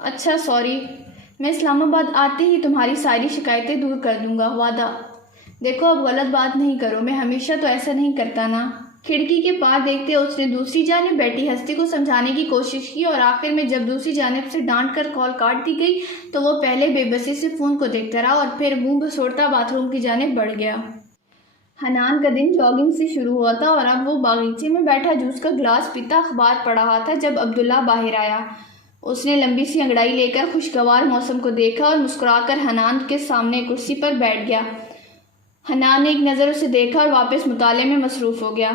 اچھا سوری، میں اسلام آباد آتے ہی تمہاری ساری شکایتیں دور کر دوں گا، وعدہ۔ دیکھو اب غلط بات نہیں کرو، میں ہمیشہ تو ایسا نہیں کرتا نا۔ کھڑکی کے پار دیکھتے اس نے دوسری جانب بیٹھی ہستی کو سمجھانے کی کوشش کی، اور آخر میں جب دوسری جانب سے ڈانٹ کر کال کاٹ دی گئی تو وہ پہلے بے بسی سے فون کو دیکھتا رہا اور پھر منہ بسوڑتا باتھ روم کی جانب بڑھ گیا۔ حنان کا دن جاگنگ سے شروع ہوا تھا اور اب وہ باغیچے میں بیٹھا جوس کا گلاس پیتا اخبار پڑھ رہا تھا جب عبداللہ باہر آیا۔ اس نے لمبی سی انگڑائی لے کر خوشگوار موسم کو دیکھا اور مسکرا کر حنان کے سامنے کرسی پر بیٹھ گیا۔ حنان نے ایک نظر اسے دیکھا اور واپس مطالعے میں مصروف ہو گیا۔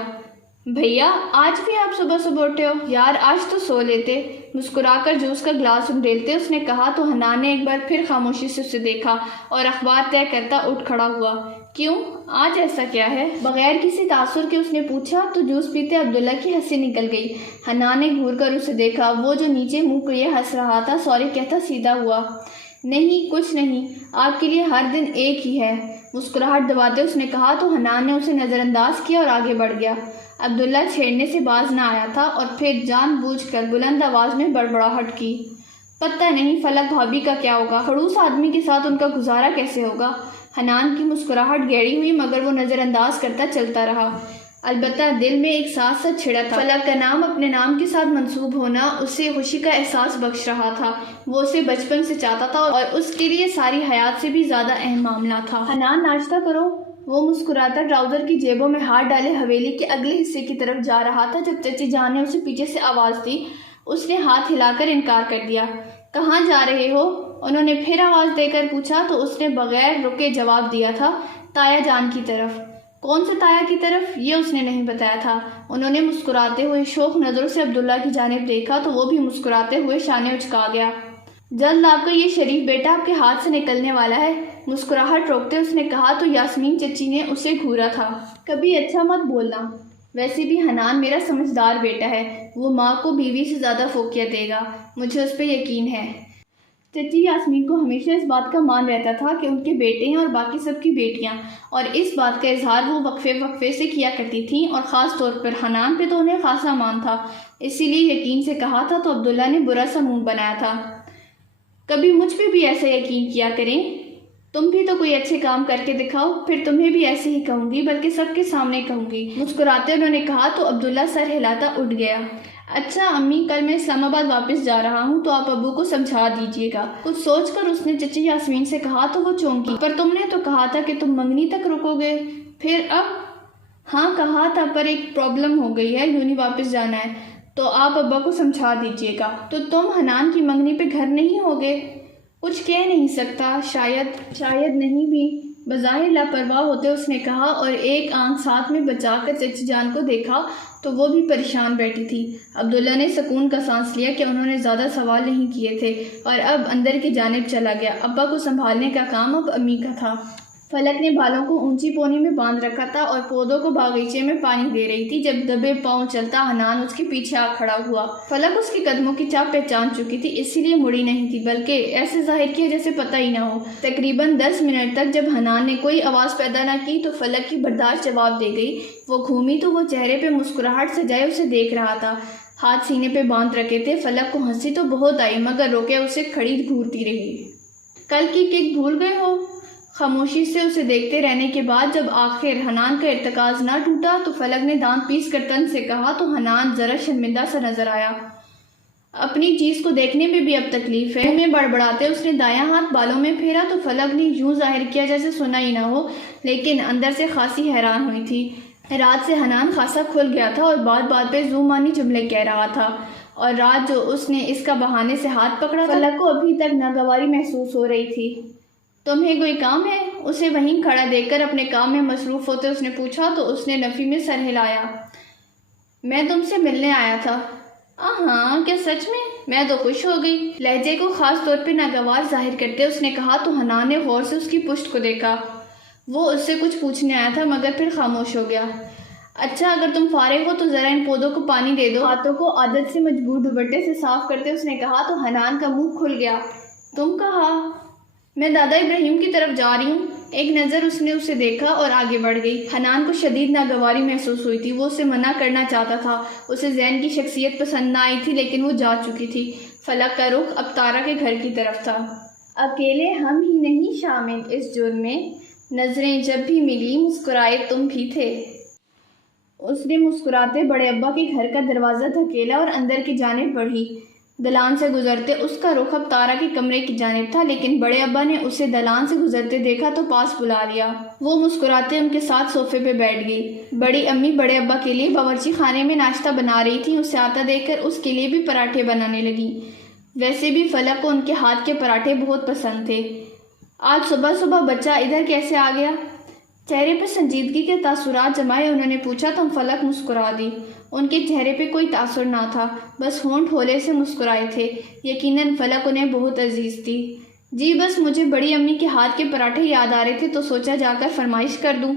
بھیا آج بھی آپ صبح صبح اٹھے ہو؟ یار آج تو سو لیتے، مسکرا کر جوس کا گلاس انڈیلتے اس نے کہا تو حنان نے ایک بار پھر خاموشی سے اسے دیکھا اور اخبار طے کرتا اٹھ کھڑا ہوا۔ کیوں؟ آج ایسا کیا ہے؟ بغیر کسی تاثر کے اس نے پوچھا تو جوس پیتے عبداللہ کی ہنسی نکل گئی۔ حنان نے گھور کر اسے دیکھا، وہ جو نیچے منہ کیے ہنس رہا تھا سوری کہتا سیدھا ہوا۔ نہیں کچھ نہیں، آپ کے لیے ہر دن ایک ہی ہے، مسکراہٹ دباتے اس نے کہا تو حنان نے اسے نظر انداز کیا اور آگے بڑھ گیا۔ عبداللہ چھیڑنے سے باز نہ آیا تھا اور پھر جان بوجھ کر بلند آواز میں بڑبڑاہٹ کی۔ پتہ نہیں فلک بھابھی کا کیا ہوگا، خڑوس آدمی کے ساتھ ان کا گزارا کیسے ہوگا۔ حنان کی مسکراہٹ گہری ہوئی مگر وہ نظر انداز کرتا چلتا رہا۔ البتہ دل میں ایک ساتھ ساتھ چھڑا تھا، فلک کا نام اپنے نام کے ساتھ منسوب ہونا اسے خوشی کا احساس بخش رہا تھا۔ وہ اسے بچپن سے چاہتا تھا اور اس کے لیے ساری حیات سے بھی زیادہ اہم معاملہ تھا۔ حنان ناشتہ کرو، وہ مسکراتا ٹراؤزر کی جیبوں میں ہاتھ ڈالے حویلی کے اگلے حصے کی طرف جا رہا تھا جب چچی جان نے اسے پیچھے سے آواز دی۔ اس نے ہاتھ ہلا کر انکار کر دیا۔ کہاں جا رہے ہو؟ انہوں نے پھر آواز دے کر پوچھا تو اس نے بغیر رکے جواب دیا تھا، تایا جان کی طرف۔ کون سے تایا کی طرف؟ یہ اس نے نہیں بتایا تھا۔ انہوں نے مسکراتے ہوئے شوق نظروں سے عبداللہ کی جانب دیکھا تو وہ بھی مسکراتے ہوئے شانے اچکا گیا۔ جلد آپ کا یہ شریف بیٹا آپ کے ہاتھ سے نکلنے والا ہے، مسکراہٹ روکتے اس نے کہا تو یاسمین چچی نے اسے گھورا تھا۔ کبھی اچھا مت بولنا، ویسے بھی حنان میرا سمجھدار بیٹا ہے، وہ ماں کو بیوی سے زیادہ فوقیت دے گا، مجھے اس پہ یقین ہے۔ چچی یاسمین کو ہمیشہ اس بات کا مان رہتا تھا کہ ان کے بیٹے ہیں اور باقی سب کی بیٹیاں، اور اس بات کا اظہار وہ وقفے سے کیا کرتی تھیں اور خاص طور پر حنان پہ تو انہیں خاصا مان تھا، اسی لیے یقین سے کہا تھا تو عبداللہ نے برا سا منہ بنایا تھا۔ کبھی مجھ پہ بھی ایسا یقین کیا کریں، تم بھی تو کوئی اچھے کام کر کے دکھاؤ، پھر تمہیں بھی ایسے ہی کہوں گی، بلکہ سب کے سامنے کہوں گی، مسکراتے انہوں نے کہا تو عبداللہ سر ہلاتا اٹھ گیا۔ اچھا امی، کل میں اسلام آباد واپس جا رہا ہوں تو آپ ابو کو سمجھا دیجیے گا، کچھ سوچ کر اس نے چچی یاسمین سے کہا تو وہ چونکی۔ پر تم نے تو کہا تھا کہ تم منگنی تک رکو گے، پھر اب؟ ہاں کہا تھا پر ایک پرابلم ہو گئی ہے، یوں نہیں واپس جانا ہے، تو آپ ابا کو سمجھا دیجیے گا۔ تو تم حنان کی منگنی پہ گھر نہیں ہوگے؟ کچھ کہہ نہیں سکتا، شاید نہیں بھی، بظاہر لاپرواہ ہوتے اس نے کہا اور ایک آنکھ ساتھ میں بچا کر چچی جان کو دیکھا تو وہ بھی پریشان بیٹھی تھی۔ عبداللہ نے سکون کا سانس لیا کہ انہوں نے زیادہ سوال نہیں کیے تھے اور اب اندر کی جانب چلا گیا۔ ابا کو سنبھالنے کا کام اب امی کا تھا۔ فلک نے بالوں کو اونچی پونی میں باندھ رکھا تھا اور پودوں کو باغیچے میں پانی دے رہی تھی جب دبے پاؤں چلتا حنان اس کے پیچھے آ کھڑا ہوا۔ فلک اس کے قدموں کی چاپ پہچان چکی تھی، اسی لیے مڑی نہیں تھی، بلکہ ایسے ظاہر کیا جیسے پتہ ہی نہ ہو۔ تقریباً 10 منٹ تک جب حنان نے کوئی آواز پیدا نہ کی تو فلک کی برداشت جواب دے گئی۔ وہ گھومی تو وہ چہرے پہ مسکراہٹ سجائے اسے دیکھ رہا تھا، ہاتھ سینے پہ باندھ رکھے تھے۔ فلک کو ہنسی تو بہت آئی مگر روکے اسے کھڑی گھورتی رہی۔ کل کی کیک بھول گئے ہو؟ خاموشی سے اسے دیکھتے رہنے کے بعد جب آخر حنان کا ارتکاز نہ ٹوٹا تو فلک نے دانت پیس کر تن سے کہا تو حنان ذرا شرمندہ سا نظر آیا۔ اپنی چیز کو دیکھنے میں بھی اب تکلیف ہے، میں بڑبڑاتے اس نے دایاں ہاتھ بالوں میں پھیرا تو فلک نے یوں ظاہر کیا جیسے سنا ہی نہ ہو، لیکن اندر سے خاصی حیران ہوئی تھی۔ رات سے حنان خاصا کھل گیا تھا اور بات بات پہ زو مانی جملے کہہ رہا تھا، اور رات جو اس نے اس کا بہانے سے ہاتھ پکڑا تھا فلک کو ابھی تک ناگواری محسوس ہو رہی تھی۔ تمہیں کوئی کام ہے؟ اسے وہیں کھڑا دیکھ کر اپنے کام میں مصروف ہوتے اس نے پوچھا تو اس نے نفی میں سر ہلایا۔ میں تم سے ملنے آیا تھا۔ ہاں کیا سچ میں؟ میں تو خوش ہو گئی، لہجے کو خاص طور پہ ناگوار ظاہر کرتے اس نے کہا تو حنان نے غور سے اس کی پشت کو دیکھا۔ وہ اس سے کچھ پوچھنے آیا تھا مگر پھر خاموش ہو گیا۔ اچھا اگر تم فارغ ہو تو ذرا ان پودوں کو پانی دے دو، ہاتھوں کو عادت سے مجبور دوپٹے سے صاف کرتے اس نے کہا تو حنان کا منہ کھل گیا۔ تم کہا؟ میں دادا ابراہیم کی طرف جا رہی ہوں۔ ایک نظر اس نے اسے دیکھا اور آگے بڑھ گئی۔ حنان کو شدید ناگواری محسوس ہوئی تھی، وہ اسے منع کرنا چاہتا تھا، اسے زین کی شخصیت پسند نہ آئی تھی لیکن وہ جا چکی تھی۔ فلک کا رخ اب تارا کے گھر کی طرف تھا۔ اکیلے ہم ہی نہیں شامل اس جرم میں، نظریں جب بھی ملی مسکرائے تم بھی تھے۔ اس نے مسکراتے بڑے ابا کے گھر کا دروازہ دھکیلا اور اندر کی جانب بڑھی۔ دلان سے گزرتے اس کا رخ اب تارا کے کمرے کی جانب تھا، لیکن بڑے ابا نے اسے دلان سے گزرتے دیکھا تو پاس بلا لیا۔ وہ مسکراتے ان کے ساتھ صوفے پہ بیٹھ گئی۔ بڑی امی بڑے ابا کے لیے باورچی خانے میں ناشتہ بنا رہی تھی۔ اسے آتا دیکھ کر اس کے لیے بھی پراٹھے بنانے لگی۔ ویسے بھی فلک کو ان کے ہاتھ کے پراٹھے بہت پسند تھے۔ آج صبح صبح بچہ ادھر کیسے آ گیا؟ چہرے پہ سنجیدگی کے تاثرات جمائے انہوں نے پوچھا تو فلک مسکرا دی۔ ان کے چہرے پہ کوئی تاثر نہ تھا، بس ہونٹ ہولے سے مسکرائے تھے۔ یقیناً فلک انہیں بہت عزیز تھی۔ جی بس مجھے بڑی امی کے ہاتھ کے پراٹھے یاد آ رہے تھے تو سوچا جا کر فرمائش کر دوں۔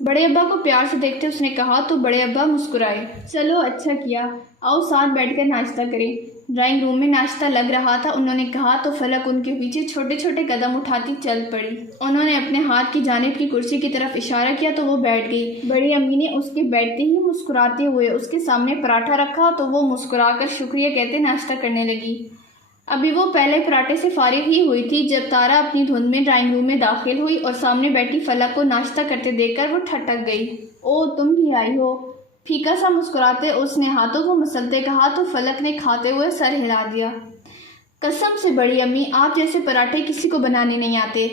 بڑے ابا کو پیار سے دیکھتے اس نے کہا تو بڑے ابا مسکرائے۔ چلو اچھا کیا، آؤ ساتھ بیٹھ کر ناشتہ کریں۔ ڈرائنگ روم میں ناشتہ لگ رہا تھا، انہوں نے کہا تو فلک ان کے پیچھے چھوٹے چھوٹے قدم اٹھاتی چل پڑی۔ انہوں نے اپنے ہاتھ کی جانب کی کرسی کی طرف اشارہ کیا تو وہ بیٹھ گئی۔ بڑی امی نے اس کے بیٹھتے ہی مسکراتے ہوئے اس کے سامنے پراٹھا رکھا تو وہ مسکرا کر شکریہ کہتے ناشتہ کرنے لگی۔ ابھی وہ پہلے پراٹھے سے فارغ ہی ہوئی تھی جب تارا اپنی دھند میں ڈرائنگ روم میں داخل ہوئی اور سامنے بیٹھی فلک کو ناشتہ کرتے دیکھ کر وہ ٹھٹک گئی۔ او تم بھی آئی ہو، پھیکا سا مسکراتے اس نے ہاتھوں کو مسلتے کہا تو فلک نے کھاتے ہوئے سر ہلا دیا۔ قسم سے بڑی امی، آپ جیسے پراٹھے کسی کو بنانے نہیں آتے،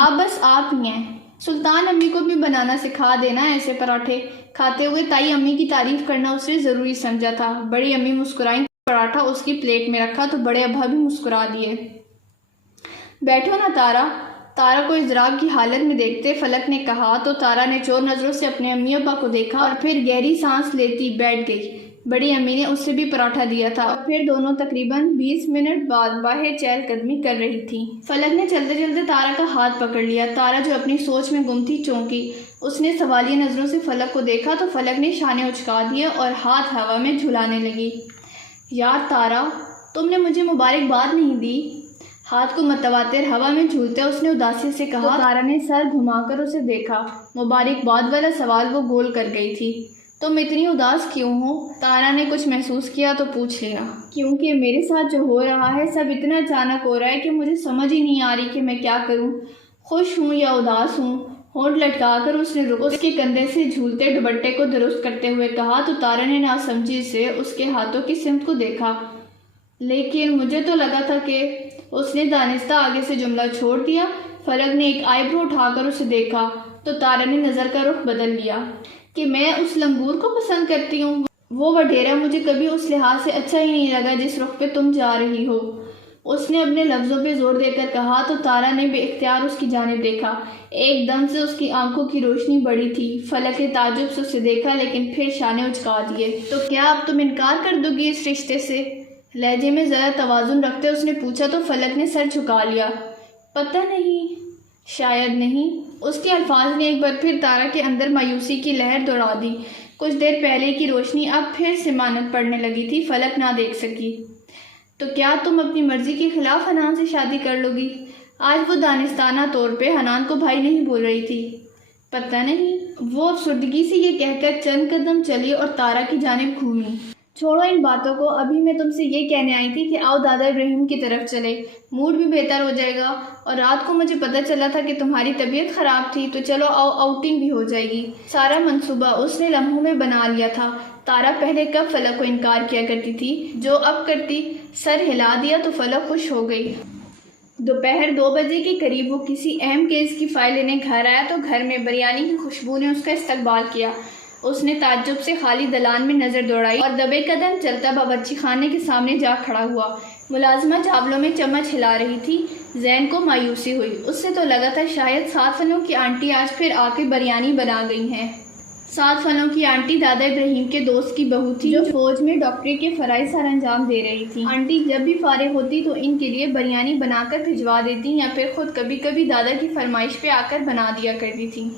آپ بس آپ ہی ہیں۔ سلطان امی کو بھی بنانا سکھا دینا ایسے پراٹھے۔ کھاتے ہوئے تائی امی کی تعریف کرنا اس نے ضروری سمجھا تھا۔ بڑی امی مسکرائیں، پراٹھا اس کی پلیٹ میں رکھا تو بڑے ابا بھی مسکرا دیے۔ بیٹھو نا تارا۔ تارا کو اضطراب کی حالت میں دیکھتے فلک نے کہا تو تارا نے چور نظروں سے اپنے امی ابا کو دیکھا اور پھر گہری سانس لیتی بیٹھ گئی۔ بڑی امی نے اسے بھی پراٹھا دیا تھا اور پھر دونوں تقریباً 20 منٹ بعد باہر چہل قدمی کر رہی تھی۔ فلک نے چلتے چلتے تارا کا ہاتھ پکڑ لیا۔ تارا جو اپنی سوچ میں گم تھی چونکی۔ اس نے سوالیہ نظروں سے فلک کو دیکھا تو فلک نے شانے اچکا دیے اور ہاتھ ہوا میں جھلانے لگی۔ یار تارا، تم نے مجھے مبارکباد نہیں دی۔ ہاتھ کو متواتر ہوا میں جھولتے اس نے اداسی سے کہا تو تارا نے سر گھما کر اسے دیکھا۔ مبارکباد والا سوال وہ گول کر گئی تھی۔ تم اتنی اداس کیوں ہو؟ تارا نے کچھ محسوس کیا تو پوچھ لیا۔ کیونکہ میرے ساتھ جو ہو رہا ہے سب اتنا اچانک ہو رہا ہے کہ مجھے سمجھ ہی نہیں آ رہی کہ میں کیا کروں، خوش ہوں یا اداس ہوں۔ ہونٹ لٹکا کر اس نے اس کے کندھے سے جھولتے دوپٹے کو درست کرتے ہوئے کہا تو تارا نے ناسمجھی سے اس کے ہاتھوں کی سمت کو دیکھا۔ لیکن مجھے تو لگا تھا کہ اس نے دانستہ آگے سے جملہ چھوڑ دیا۔ فلک نے ایک آئی برو اٹھا کر اسے دیکھا تو تارا نے نظر کا رخ بدل لیا کہ میں اس لنگور کو پسند کرتی ہوں۔ وہ وڈیرا مجھے کبھی اس لحاظ سے اچھا ہی نہیں لگا جس رخ پہ تم جا رہی ہو، اس نے اپنے لفظوں پہ زور دے کر کہا تو تارا نے بے اختیار اس کی جانب دیکھا۔ ایک دم سے اس کی آنکھوں کی روشنی بڑھی تھی۔ فلک نے تعجب سے اسے دیکھا لیکن پھر شانے اچکا دیے۔ تو کیا اب تم انکار کر دو گی اس رشتے سے؟ لہجے میں ذرا توازن رکھتے اس نے پوچھا تو فلک نے سر جھکا لیا۔ پتہ نہیں، شاید نہیں۔ اس کے الفاظ نے ایک بار پھر تارا کے اندر مایوسی کی لہر دوڑا دی۔ کچھ دیر پہلے کی روشنی اب پھر سے مانت پڑنے لگی تھی۔ فلک نہ دیکھ سکی۔ تو کیا تم اپنی مرضی کے خلاف حنان سے شادی کر لو گی؟ آج وہ دانستانہ طور پہ حنان کو بھائی نہیں بول رہی تھی۔ پتہ نہیں، وہ افسردگی سے یہ کہہ کر چند قدم چلی اور تارا کی جانب گھومی۔ چھوڑو ان باتوں کو، ابھی میں تم سے یہ کہنے آئی تھی کہ آؤ دادا ابراہیم کی طرف چلے، موڈ بھی بہتر ہو جائے گا، اور رات کو مجھے پتہ چلا تھا کہ تمہاری طبیعت خراب تھی تو چلو آؤ آؤٹنگ بھی ہو جائے گی۔ سارا منصوبہ اس نے لمحوں میں بنا لیا تھا۔ تارا پہلے کب فلک کو انکار کیا کرتی تھی، جو اب کرتی۔ سر ہلا دیا تو فلک خوش ہو گئی۔ دوپہر 2 بجے کے قریب وہ کسی اہم کیس کی فائل لینے گھر آیا تو گھر میں بریانی کی خوشبو نے اس کا استقبال کیا۔ اس نے تعجب سے خالی دلان میں نظر دوڑائی اور دبے قدم چلتا باورچی خانے کے سامنے جا کھڑا ہوا۔ ملازمہ چاولوں میں چمچ ہلا رہی تھی۔ زین کو مایوسی ہوئی۔ اس سے تو لگا تھا شاید 7 فلوں کی آنٹی آج پھر آ کے بریانی بنا گئی ہیں۔ 7 فلوں کی آنٹی دادا ابراہیم کے دوست کی بہو تھی جو فوج میں ڈاکٹری کے فرائض سر انجام دے رہی تھی۔ آنٹی جب بھی فارغ ہوتی تو ان کے لیے بریانی بنا کر بھجوا دیتی یا پھر خود کبھی کبھی دادا کی فرمائش پہ آ کر بنا دیا کرتی تھی،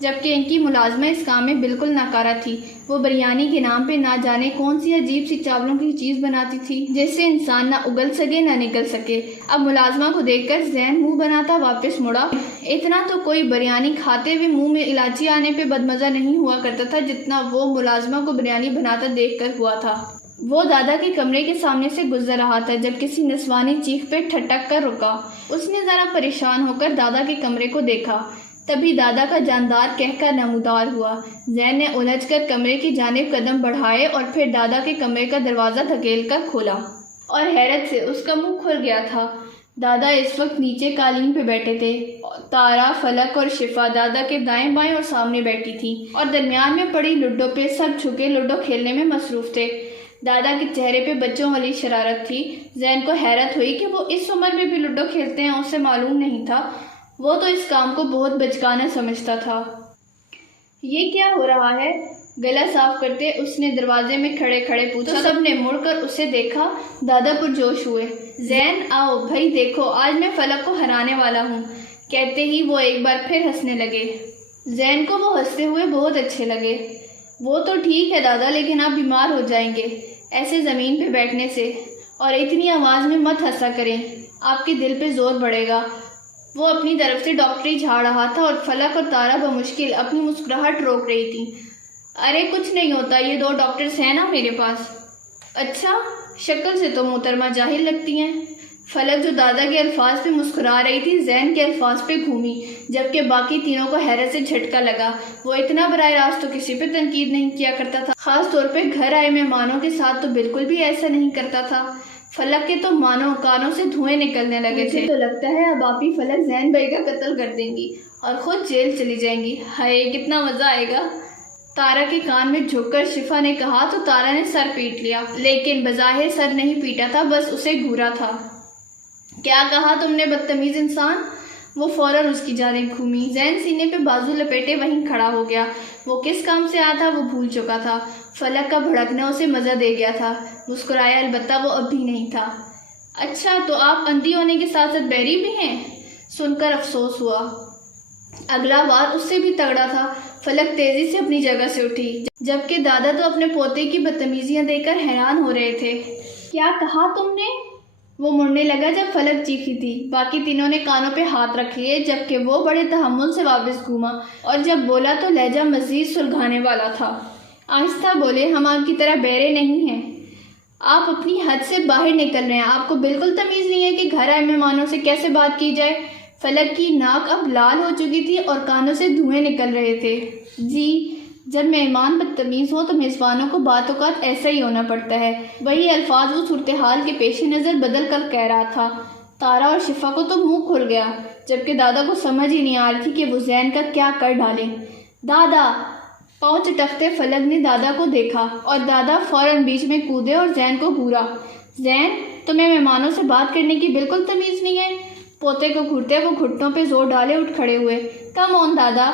جبکہ ان کی ملازمہ اس کام میں بالکل ناکارہ تھی۔ وہ بریانی کے نام پہ نہ جانے کون سی عجیب سی چاولوں کی چیز بناتی تھی جس سے انسان نہ اگل سکے نہ نکل سکے۔ اب ملازمہ کو دیکھ کر زین منہ بناتا واپس مڑا۔ اتنا تو کوئی بریانی کھاتے ہوئے منہ میں الائچی آنے پہ بدمزہ نہیں ہوا کرتا تھا جتنا وہ ملازمہ کو بریانی بناتا دیکھ کر ہوا تھا۔ وہ دادا کے کمرے کے سامنے سے گزر رہا تھا جب کسی نسوانی چیخ پہ ٹھٹک کر رکا۔ اس نے ذرا پریشان ہو کر دادا کے کمرے کو دیکھا، تبھی دادا کا جاندار کہکا نمودار ہوا۔ زین نے الجھ کر کمرے کی جانب قدم بڑھائے اور پھر دادا کے کمرے کا دروازہ دھکیل کر کھولا، اور حیرت سے اس کا منہ کھل گیا تھا۔ دادا اس وقت نیچے قالین پہ بیٹھے تھے۔ تارا، فلک اور شفا دادا کے دائیں بائیں اور سامنے بیٹھی تھی، اور درمیان میں پڑی لوڈو پہ سب جھکے لوڈو کھیلنے میں مصروف تھے۔ دادا کے چہرے پہ بچوں والی شرارت تھی۔ زین کو حیرت ہوئی کہ وہ اس عمر میں بھی لوڈو کھیلتے ہیں، اسے معلوم نہیں تھا۔ وہ تو اس کام کو بہت بچکانہ سمجھتا تھا۔ یہ کیا ہو رہا ہے؟ گلا صاف کرتے اس نے دروازے میں کھڑے کھڑے پوچھا تو سب نے مڑ کر اسے دیکھا۔ دادا پرجوش ہوئے۔ زین آؤ بھائی، دیکھو آج میں فلک کو ہرانے والا ہوں، کہتے ہی وہ ایک بار پھر ہنسنے لگے۔ زین کو وہ ہنستے ہوئے بہت اچھے لگے۔ وہ تو ٹھیک ہے دادا، لیکن آپ بیمار ہو جائیں گے ایسے زمین پہ بیٹھنے سے، اور اتنی آواز میں مت ہنسا کریں، آپ کے دل پہ زور بڑھے گا۔ وہ اپنی طرف سے ڈاکٹری جھاڑ رہا تھا اور فلک اور تارا بمشکل اپنی مسکراہٹ روک رہی تھی۔ ارے کچھ نہیں ہوتا، یہ 2 ڈاکٹرز ہیں نا میرے پاس۔ اچھا، شکل سے تو محترمہ جاہل لگتی ہیں۔ فلک جو دادا کے الفاظ پہ مسکرا رہی تھی، زین کے الفاظ پہ گھومی، جبکہ باقی تینوں کو حیرت سے جھٹکا لگا۔ وہ اتنا براہ راست تو کسی پہ تنقید نہیں کیا کرتا تھا، خاص طور پہ گھر آئے مہمانوں کے ساتھ تو بالکل بھی ایسا نہیں کرتا تھا۔ فلک کے تو مانو کانوں سے دھوئیں نکلنے لگے تھے۔ تو لگتا ہے اب آپ ہی فلک زین بھائی کا قتل کر دیں گی اور خود جیل چلی جائیں گی۔ ہائے کتنا مزہ آئے گا، تارا کے کان میں جھک کر شفا نے کہا تو تارا نے سر پیٹ لیا، لیکن بظاہر سر نہیں پیٹا تھا، بس اسے گھورا تھا۔ کیا کہا تم نے بدتمیز انسان؟ وہ فوراً اس کی جانب گھومی۔ زین سینے پہ بازو لپیٹے وہیں کھڑا ہو گیا۔ وہ کس کام سے آیا تھا وہ بھول چکا تھا۔ فلک کا بھڑکنا اسے مزہ دے گیا تھا۔ مسکرایا، البتہ وہ اب بھی نہیں تھا۔ اچھا تو آپ اندھی ہونے کے ساتھ ساتھ بہری بھی ہیں؟ سن کر افسوس ہوا۔ اگلا وار اس سے بھی تگڑا تھا۔ فلک تیزی سے اپنی جگہ سے اٹھی، جبکہ دادا تو اپنے پوتے کی بدتمیزیاں دیکھ کر حیران ہو رہے تھے۔ کیا کہا تم نے؟ وہ مڑنے لگا جب فلک چیخی تھی۔ باقی تینوں نے کانوں پہ ہاتھ رکھ لیے، جبکہ وہ بڑے تحمل سے واپس گھوما، اور جب بولا تو لہجہ مزید سلگھانے والا تھا۔ آہستہ بولے، ہم آپ کی طرح بہرے نہیں ہیں، آپ اپنی حد سے باہر نکل رہے ہیں۔ آپ کو بالکل تمیز نہیں ہے کہ گھر آئے مہمانوں سے کیسے بات کی جائے۔ فلک کی ناک اب لال ہو چکی تھی اور کانوں سے دھوئیں نکل رہے تھے۔ جی، جب مہمان بدتمیز ہو تو میزبانوں کو بعض اوقات ایسا ہی ہونا پڑتا ہے۔ وہی الفاظ وہ صورتحال کے پیش نظر بدل کر کہہ رہا تھا۔ تارا اور شفا کو تو منہ کھل گیا، جبکہ دادا کو سمجھ ہی نہیں آ رہی تھی کہ وہ زین کا کیا کر ڈالیں۔ دادا! پاؤں چٹکتے فلک نے دادا کو دیکھا اور دادا فوراً بیچ میں کودے اور زین کو گھورا۔ زین، تمہیں مہمانوں سے بات کرنے کی بالکل تمیز نہیں ہے؟ پوتے کو گھورتے وہ گھٹنوں پہ زور ڈالے اٹھ کھڑے ہوئے۔ کم آن دادا،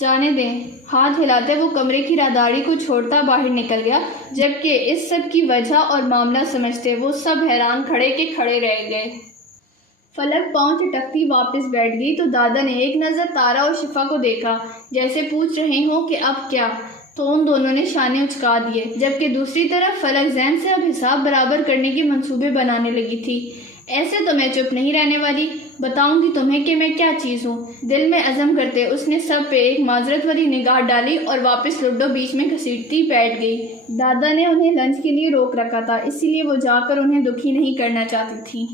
جانے دیں۔ ہاتھ ہلاتے وہ کمرے کی راداری کو چھوڑتا باہر نکل گیا، جبکہ اس سب کی وجہ اور معاملہ سمجھتے وہ سب حیران کھڑے کے کھڑے رہ گئے۔ فلک پاؤں چٹکتی واپس بیٹھ گئی تو دادا نے ایک نظر تارا اور شفا کو دیکھا، جیسے پوچھ رہے ہوں کہ اب کیا، تو ان دونوں نے شانے اچکا دیے، جبکہ دوسری طرف فلک زین سے اب حساب برابر کرنے کے منصوبے بنانے لگی تھی۔ ایسے تو میں چپ نہیں رہنے والی، بتاؤں گی تمہیں کہ میں کیا چیز ہوں۔ دل میں عزم کرتے اس نے سب پہ ایک معذرت والی نگاہ ڈالی اور واپس لوڈو بیچ میں گھسیٹتی بیٹھ گئی۔ دادا نے انہیں لنچ کے لیے روک رکھا تھا، اسی لیے وہ جا کر انہیں دکھی نہیں کرنا چاہتی تھی۔